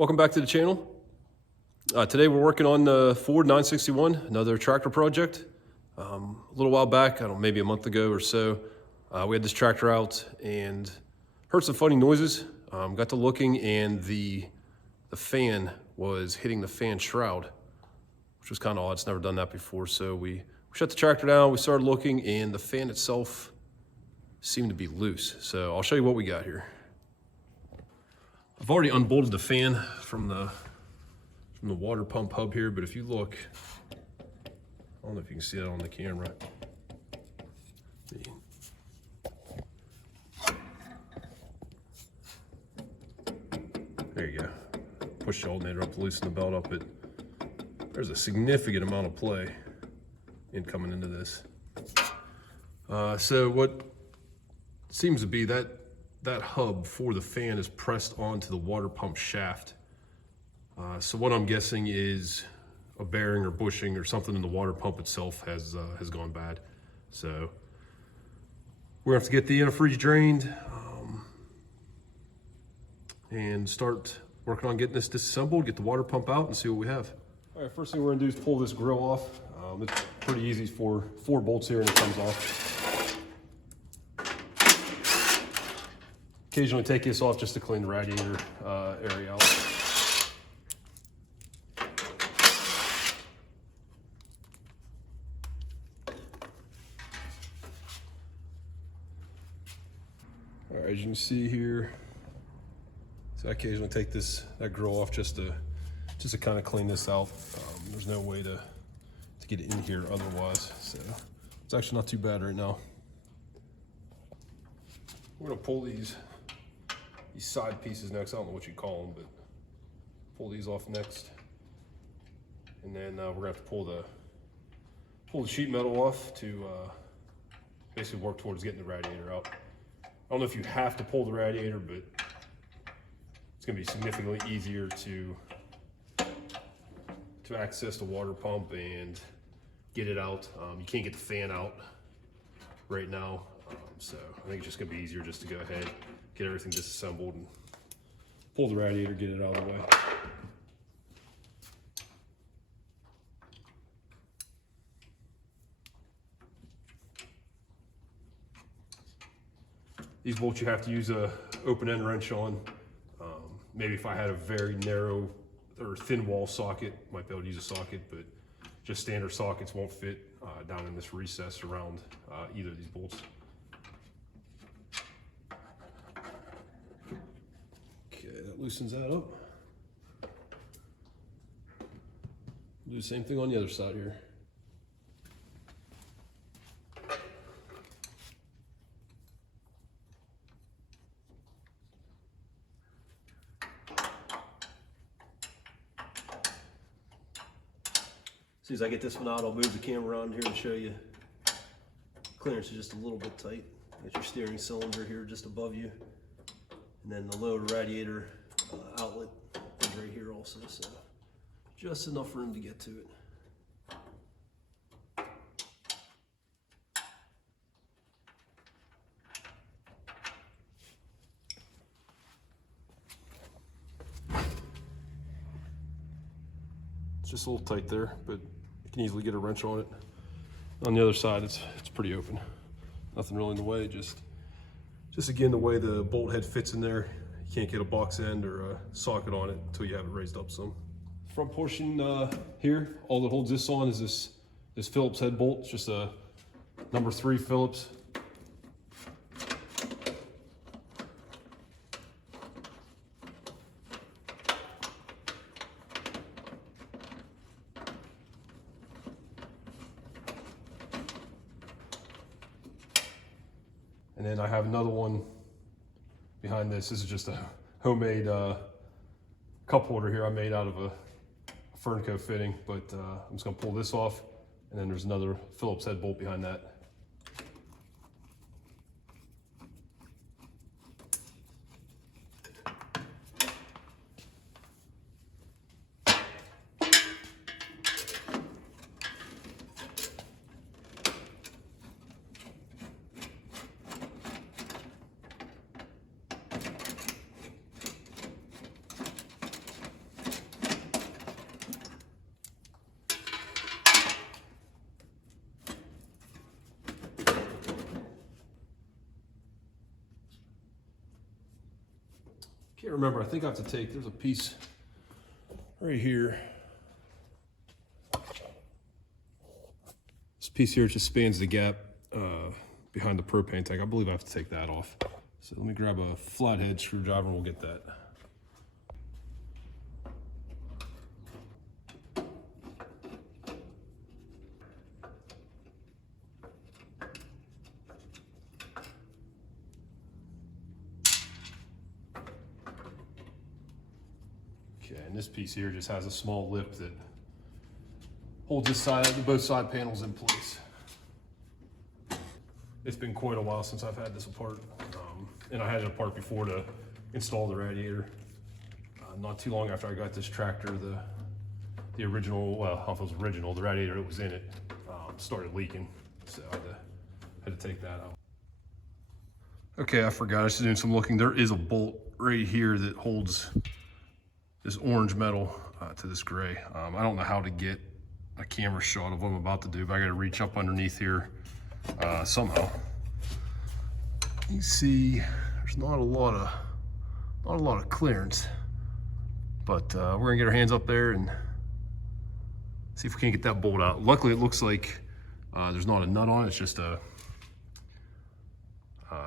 Welcome back to the channel. Today we're working on the Ford 961, another tractor project. A little while back, I don't know, maybe a month ago or so, we had this tractor out and heard some funny noises. Got to looking and the fan was hitting the fan shroud, which was kind of odd. It's never done that before. So we shut the tractor down, we started looking, and the fan itself seemed to be loose. So I'll show you what we got here. I've already unbolted the fan from the water pump hub here, but if you look, I don't know if you can see that on the camera. There you go. Push the alternator up to loosen the belt up, but there's a significant amount of play coming into this. So what seems to be that hub for the fan is pressed onto the water pump shaft. So what I'm guessing is a bearing or bushing or something in the water pump itself has gone bad. So we're gonna have to get the antifreeze drained and start working on getting this disassembled, get the water pump out and see what we have. All right, first thing we're gonna do is pull this grill off. It's pretty easy for 4 bolts here and it comes off. Occasionally take this off just to clean the radiator area out. All right, as you can see here, so I occasionally take that grill off just to kind of clean this out. There's no way to get it in here otherwise, so it's actually not too bad right now. We're gonna pull these side pieces next. I don't know what you call them, but pull these off next, and then we're gonna have to pull the sheet metal off to basically work towards getting the radiator out. I don't know if you have to pull the radiator, but it's gonna be significantly easier to access the water pump and get it out. You can't get the fan out right now, so I think it's just gonna be easier just to go ahead, get everything disassembled and pull the radiator, get it out of the way. These bolts you have to use a open end wrench on. Maybe if I had a very narrow or thin wall socket, might be able to use a socket, but just standard sockets won't fit down in this recess around either of these bolts. That loosens that up. Do the same thing on the other side here. As soon as I get this one out, I'll move the camera around here and show you. Clearance is just a little bit tight. Get your steering cylinder here just above you. And then the load radiator outlet is right here also, so just enough room to get to it. It's just a little tight there, but you can easily get a wrench on it. On the other side, it's pretty open. Nothing really in the way, just again, the way the bolt head fits in there, you can't get a box end or a socket on it until you have it raised up some. Front portion here, all that holds this on is this Phillips head bolt. It's just a number 3 Phillips. And then I have another one behind this. This is just a homemade cup holder here I made out of a Fernco fitting, but I'm just gonna pull this off, and then there's another Phillips head bolt behind that. can't remember, I think I have to take, there's a piece right here. This piece here just spans the gap behind the propane tank. I believe I have to take that off. So let me grab a flathead screwdriver and we'll get that. Okay, and this piece here just has a small lip that holds this side, both side panels in place. It's been quite a while since I've had this apart, and I had it apart before to install the radiator. Not too long after I got this tractor, the original, well, I don't know if it was original, the radiator that was in it started leaking, so I had to take that out. Okay, I forgot, I was doing some looking. There is a bolt right here that holds this orange metal to this gray. I don't know how to get a camera shot of what I'm about to do, but I gotta reach up underneath here somehow. You see, there's not a lot of clearance, but we're gonna get our hands up there and see if we can't get that bolt out. Luckily, it looks like there's not a nut on it. It's just a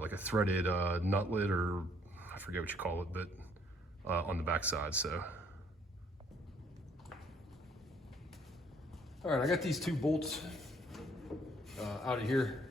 like a threaded nutlet, or I forget what you call it, but on the back side. So, all right, I got these two bolts out of here.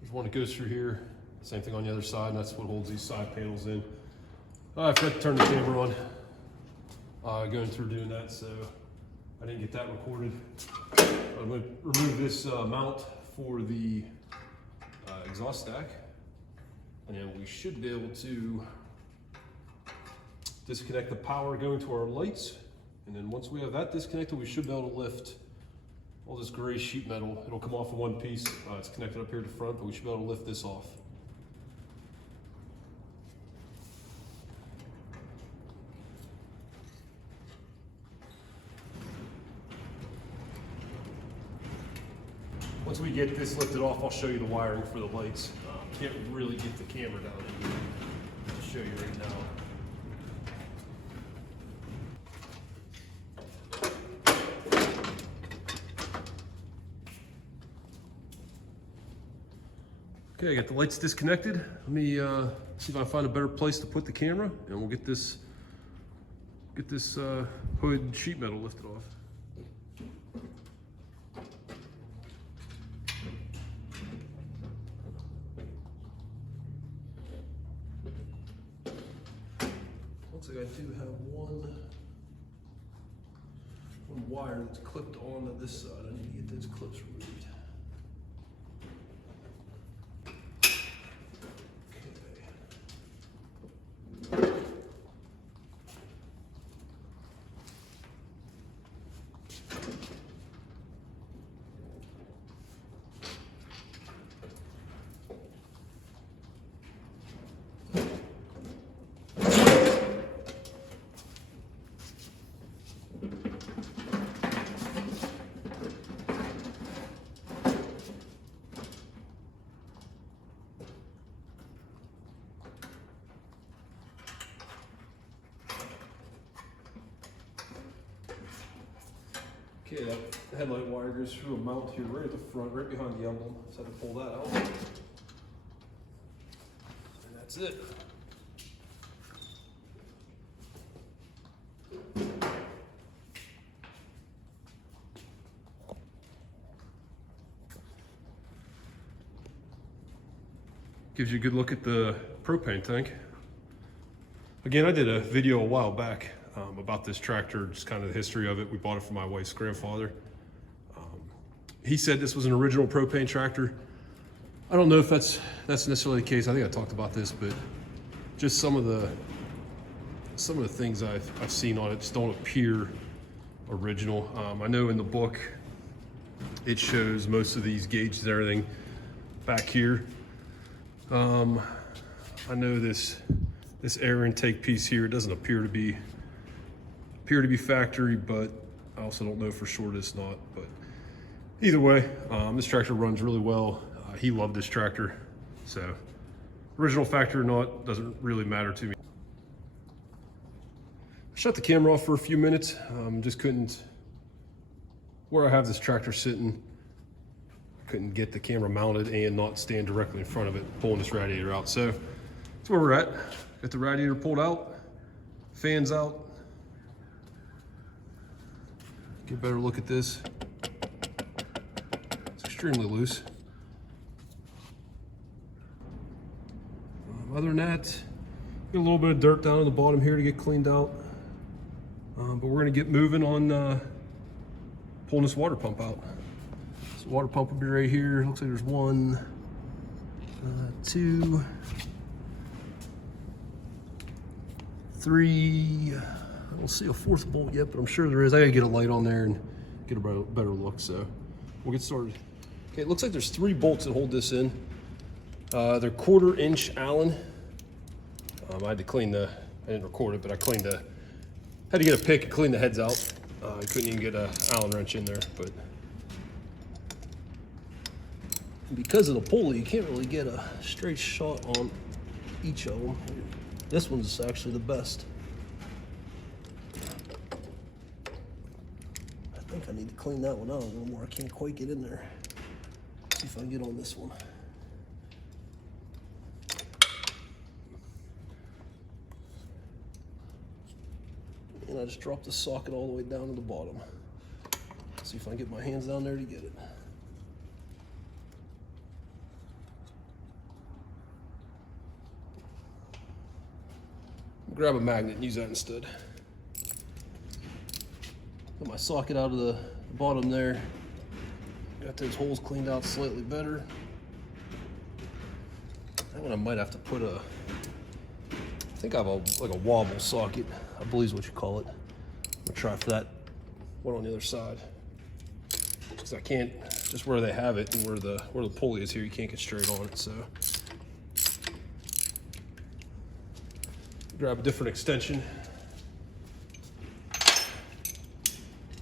There's one that goes through here. Same thing on the other side, and that's what holds these side panels in. I forgot to turn the camera on going through doing that, so I didn't get that recorded. I'm going to remove this mount for the exhaust stack, and then we should be able to disconnect the power going to our lights. And then once we have that disconnected, we should be able to lift all this gray sheet metal. It'll come off in one piece. It's connected up here at the front, but we should be able to lift this off. Once we get this lifted off, I'll show you the wiring for the lights. Can't really get the camera down in here to show you right now. Okay, I got the lights disconnected. Let me see if I can find a better place to put the camera, and we'll get this hood sheet metal lifted off. Looks like I do have one wire that's clipped onto this side. I need to get those clips removed. Okay, that headlight wire goes through a mount here right at the front, right behind the emblem. So I have to pull that out. And that's it. Gives you a good look at the propane tank. Again, I did a video a while back about this tractor, just kind of the history of it. We bought it from my wife's grandfather. He said this was an original propane tractor. I don't know if that's necessarily the case. I think I talked about this, but just some of the things I've seen on it just don't appear original. I know in the book it shows most of these gauges and everything back here. I know this air intake piece here doesn't appear to be factory, but I also don't know for sure it's not. But either way, this tractor runs really well. He loved this tractor, so original factory or not doesn't really matter to me. shut the camera off for a few minutes. Just couldn't, where I have this tractor sitting, couldn't get the camera mounted and not stand directly in front of it, pulling this radiator out. So that's where we're at. Got the radiator pulled out, fans out. Get a better look at this. It's extremely loose. Other than that, got a little bit of dirt down in the bottom here to get cleaned out. But we're gonna get moving on pulling this water pump out. So water pump will be right here. Looks like there's 1, 2, 3. I don't see a 4th bolt yet, but I'm sure there is. I gotta get a light on there and get a better look. So we'll get started. Okay, it looks like there's 3 bolts that hold this in. They're 1/4 inch Allen. I had to clean the, I didn't record it, but I cleaned the, had to get a pick and clean the heads out. I couldn't even get an Allen wrench in there, but because of the pulley, you can't really get a straight shot on each of them. This one's actually the best. I think I need to clean that one out a little more. I can't quite get in there. Let's see if I can get on this one. And I just dropped the socket all the way down to the bottom. Let's see if I can get my hands down there to get it. Grab a magnet and use that instead. Got my socket out of the bottom there. Got those holes cleaned out slightly better. That one I might have to put a, I think I have like a wobble socket, I believe is what you call it. I'm gonna try for that one on the other side. Because I can't, just where they have it and where the pulley is here, you can't get straight on it, so. Grab a different extension.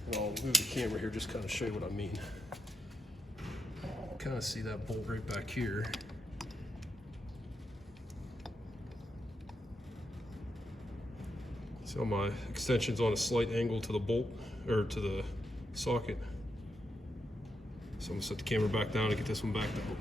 And I'll move the camera here, just kind of show you what I mean. Kind of see that bolt right back here. So my extension's on a slight angle to the bolt, or to the socket. So I'm gonna set the camera back down and get this one back down.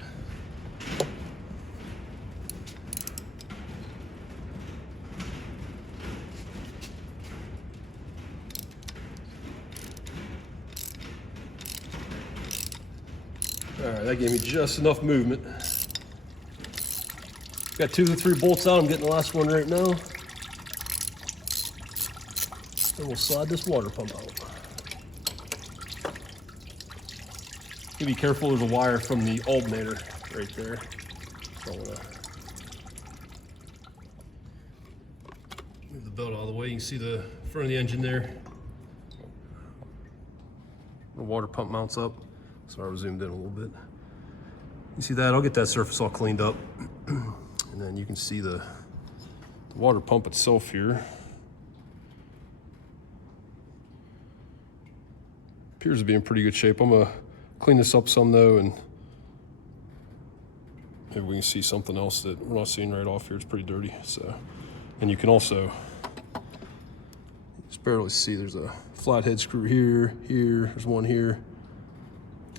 All right, that gave me just enough movement. Got 2 of the 3 bolts out. I'm getting the last one right now. And we'll slide this water pump out. You be careful, there's a wire from the alternator right there. So I'm gonna move the belt out of the way. You can see the front of the engine there. The water pump mounts up. Sorry, I zoomed in a little bit. You see that? I'll get that surface all cleaned up. And then you can see the water pump itself here. Appears to be in pretty good shape. I'm gonna clean this up some though, and maybe we can see something else that we're not seeing right off here. It's pretty dirty. So, and you can also just barely see, there's a flathead screw here, there's one here.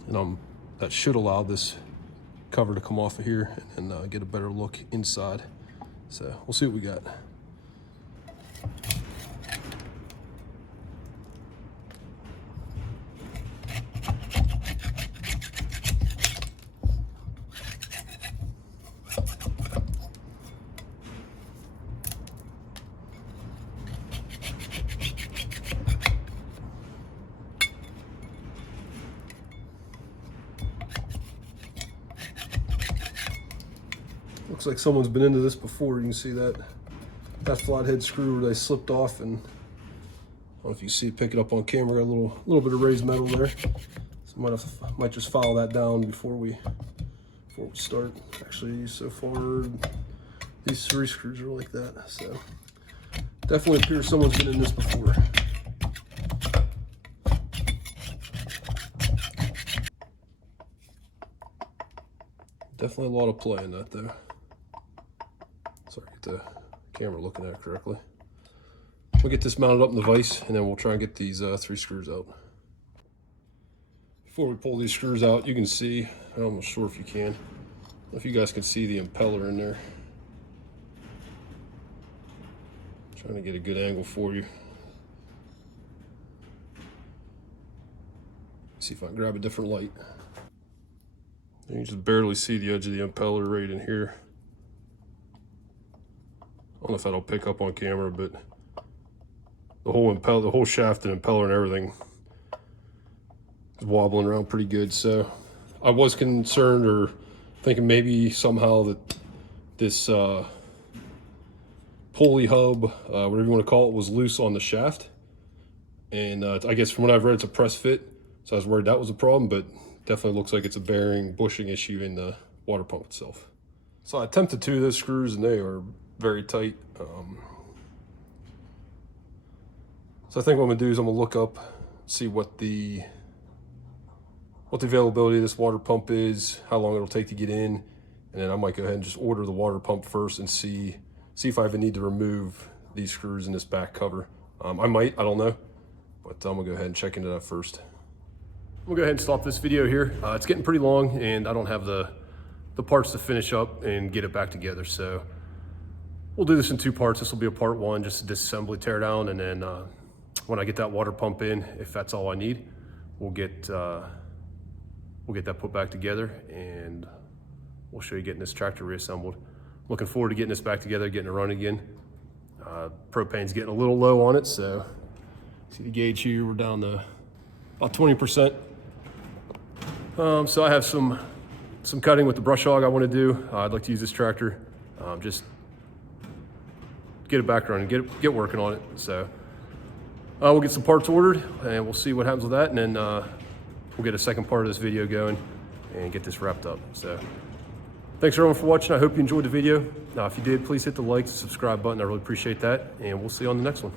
And that should allow this cover to come off of here and get a better look inside. So we'll see what we got. Looks like someone's been into this before. You can see that flathead screw where they slipped off, and I don't know if you see it, pick it up on camera, got a little bit of raised metal there. So might just file that down before we start. Actually, so far these 3 screws are like that. So definitely appears someone's been in this before. Definitely a lot of play in that though. Sorry, get the camera looking at it correctly. We'll get this mounted up in the vise, and then we'll try and get these 3 screws out. Before we pull these screws out, you can see, I'm almost sure if you can, I don't know if you guys can see the impeller in there. Trying to get a good angle for you. See if I can grab a different light. You can just barely see the edge of the impeller right in here. I don't know if that'll pick up on camera, but the whole shaft and impeller and everything is wobbling around pretty good. So I was concerned or thinking maybe somehow that this pulley hub, whatever you want to call it, was loose on the shaft. And I guess from what I've read, it's a press fit. So I was worried that was a problem, but definitely looks like it's a bearing bushing issue in the water pump itself. So I attempted 2 of those screws and they are very tight. So I think what I'm gonna do is I'm gonna look up, see what the availability of this water pump is, how long it'll take to get in, and then I might go ahead and just order the water pump first and see if I even need to remove these screws in this back cover. I might, I don't know, but I'm gonna go ahead and check into that first. We'll go ahead and stop this video here. It's getting pretty long and I don't have the parts to finish up and get it back together. So we'll do this in 2 parts. This will be a part 1, just a disassembly, tear down, and then when I get that water pump in, if that's all I need, we'll get that put back together and we'll show you getting this tractor reassembled. Looking forward to getting this back together, getting it running again. Propane's getting a little low on it, so see the gauge here, we're down to about 20%. So I have some cutting with the brush hog I want to do. I'd like to use this tractor, just get it back running, get working on it. So we'll get some parts ordered and we'll see what happens with that, and then we'll get a second part of this video going and get this wrapped up. So thanks everyone for watching. I hope you enjoyed the video. If you did, please hit the like and subscribe button. I really appreciate that, and we'll see you on the next one.